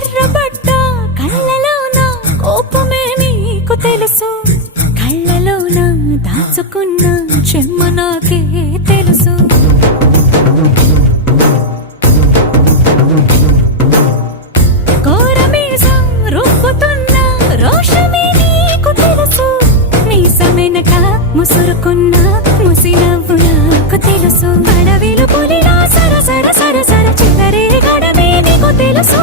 ఎర్రబడ్డ కళ్ళలోన కోపమే నీకు తెలుసు, కళ్ళలోన దాచుకున్న చెమ్మ నాకే తెలుసు. కోరమీసం రుబ్బుతున్న రోషమే నీకు తెలుసు, మీసమెనక ముసురుకున్న ముసినవ్వు నాకు తెలుసు. అడవిలు పులిలా సర సర సర సర చిల్లరే గడమే నీకు తెలుసు.